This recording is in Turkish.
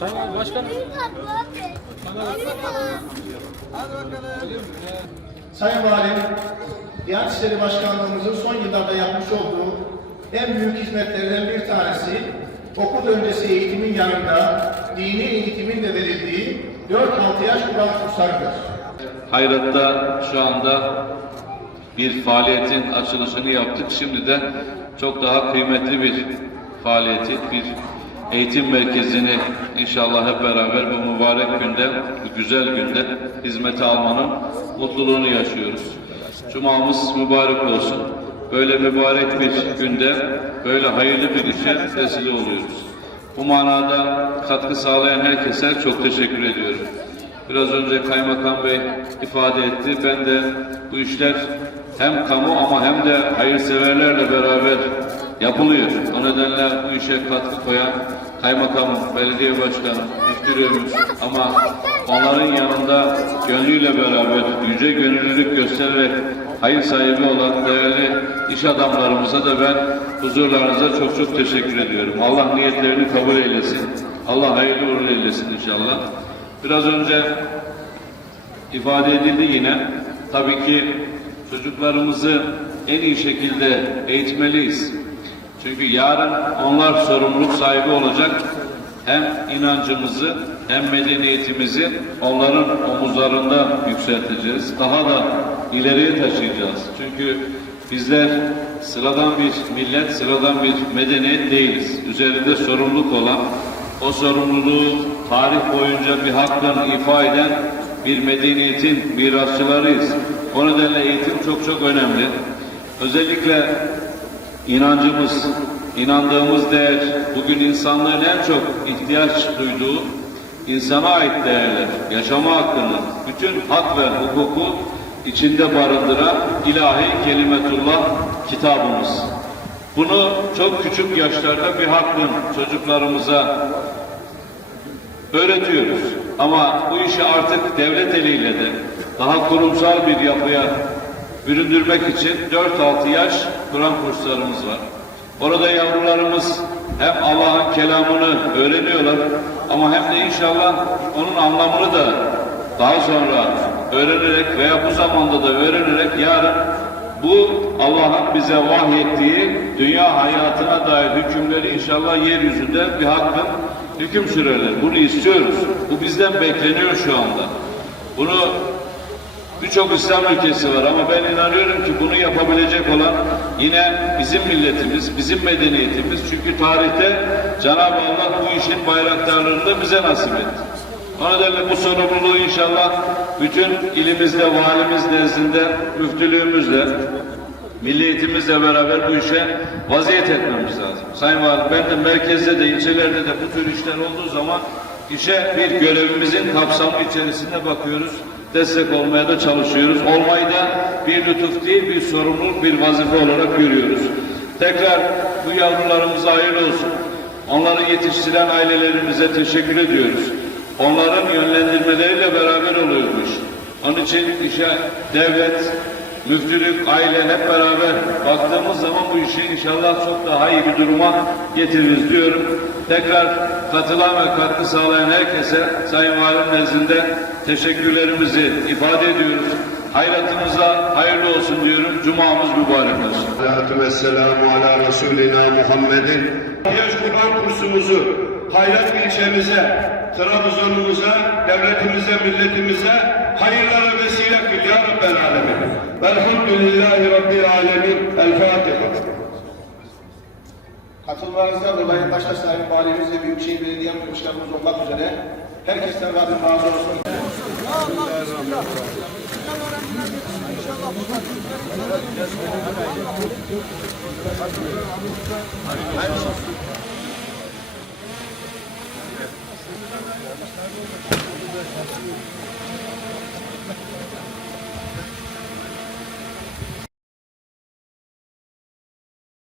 Sayın Başkanım. Sayın Valim, Diyanet İşleri Başkanlığımızın son yıllarda yapmış olduğu en büyük hizmetlerden bir tanesi okul öncesi eğitimin yanında dini eğitimin de verildiği 4-6 yaş Kur'an kurslarıdır. Hayrat'ta şu anda bir faaliyetin açılışını yaptık. Şimdi de çok daha kıymetli bir faaliyeti, bir eğitim merkezini inşallah hep beraber bu mübarek günde, bu güzel günde hizmete almanın mutluluğunu yaşıyoruz. Cumamız mübarek olsun. Böyle mübarek bir günde böyle hayırlı bir işe vesile oluyoruz. Bu manada katkı sağlayan herkese çok teşekkür ediyorum. Biraz önce Kaymakam Bey ifade etti. Ben de bu işler hem kamu ama hem de hayırseverlerle beraber yapılıyor. O nedenle bu işe katkı koyan Kaymakamım, Belediye Başkanı, Müftülüğümüz ama onların yanında gönlüyle beraber yüce gönüllülük göstererek hayır sahibi olan değerli iş adamlarımıza da ben huzurlarınıza çok çok teşekkür ediyorum. Allah niyetlerini kabul eylesin. Allah hayırlı uğurlu eylesin inşallah. Biraz önce ifade edildi yine. Tabii ki çocuklarımızı en iyi şekilde eğitmeliyiz. Çünkü yarın onlar sorumluluk sahibi olacak. Hem inancımızı hem medeniyetimizi onların omuzlarında yükselteceğiz. Daha da ileriye taşıyacağız. Çünkü bizler sıradan bir millet, sıradan bir medeniyet değiliz. Üzerinde sorumluluk olan, o sorumluluğu tarih boyunca bir hakkın ifa eden bir medeniyetin mirasçılarıyız. O nedenle eğitim çok çok önemli. Özellikle inancımız, inandığımız değer, bugün insanlığın en çok ihtiyaç duyduğu insana ait değerler, yaşama hakkını, bütün hak ve hukuku içinde barındıran ilahi kelimetullah kitabımız. Bunu çok küçük yaşlarda bir hakkın çocuklarımıza öğretiyoruz. Ama bu işi artık devlet eliyle de daha kurumsal bir yapıya büründürmek için 4-6 yaş Kur'an kurslarımız var. Orada yavrularımız hem Allah'ın kelamını öğreniyorlar ama hem de inşallah onun anlamını da daha sonra öğrenerek veya bu zamanda da öğrenerek yarın bu Allah'ın bize vahyettiği dünya hayatına dair hükümleri inşallah yeryüzünde bir hakkın hüküm sürerler. Bunu istiyoruz. Bu bizden bekleniyor şu anda. Bunu birçok İslam ülkesi var ama ben inanıyorum ki bunu yapabilecek olan yine bizim milletimiz, bizim medeniyetimiz. Çünkü tarihte Cenab-ı Allah bu işin bayraktarlığını da bize nasip etti. O nedenle bu sorumluluğu inşallah bütün ilimizde, valimiz nezdinde, müftülüğümüzle, milli beraber bu işe vaziyet etmemiz lazım. Sayın Valim ben de merkezde de ilçelerde de bu tür işler olduğu zaman işe bir görevimizin kapsamı içerisinde bakıyoruz. Destek olmaya da çalışıyoruz. Olmayı da bir lütuf değil bir sorumluluk, bir vazife olarak görüyoruz. Tekrar bu yavrularımıza hayırlı olsun. Onları yetiştiren ailelerimize teşekkür ediyoruz. Onların yönlendirmeleriyle beraber oluyor bu iş. Onun için işe devlet, müftülük, aile hep beraber baktığımız zaman bu işi inşallah çok daha iyi bir duruma getiririz diyorum. Tekrar katılan ve katkı sağlayan herkese Sayın Valim nezdinde teşekkürlerimizi ifade ediyoruz. Hayratınıza hayırlı olsun diyorum. Cumamız mübarek olsun. Salatu ve selamu ala Resulina Muhammedin. Yaş Kur'an kursumuzu Hayrat ilçemize, Trabzon'umuza, devletimize, milletimize hayırlara vesile kıl ya Rabbel Alemin. Velhamdülillahi Rabbil Alemin. El Fatiha. Katılmanızdan dolayı başta Sayın Valimiz ve Büyükşehir Belediye Başkanımız olmak üzere herkesten Rabbim razı olsun.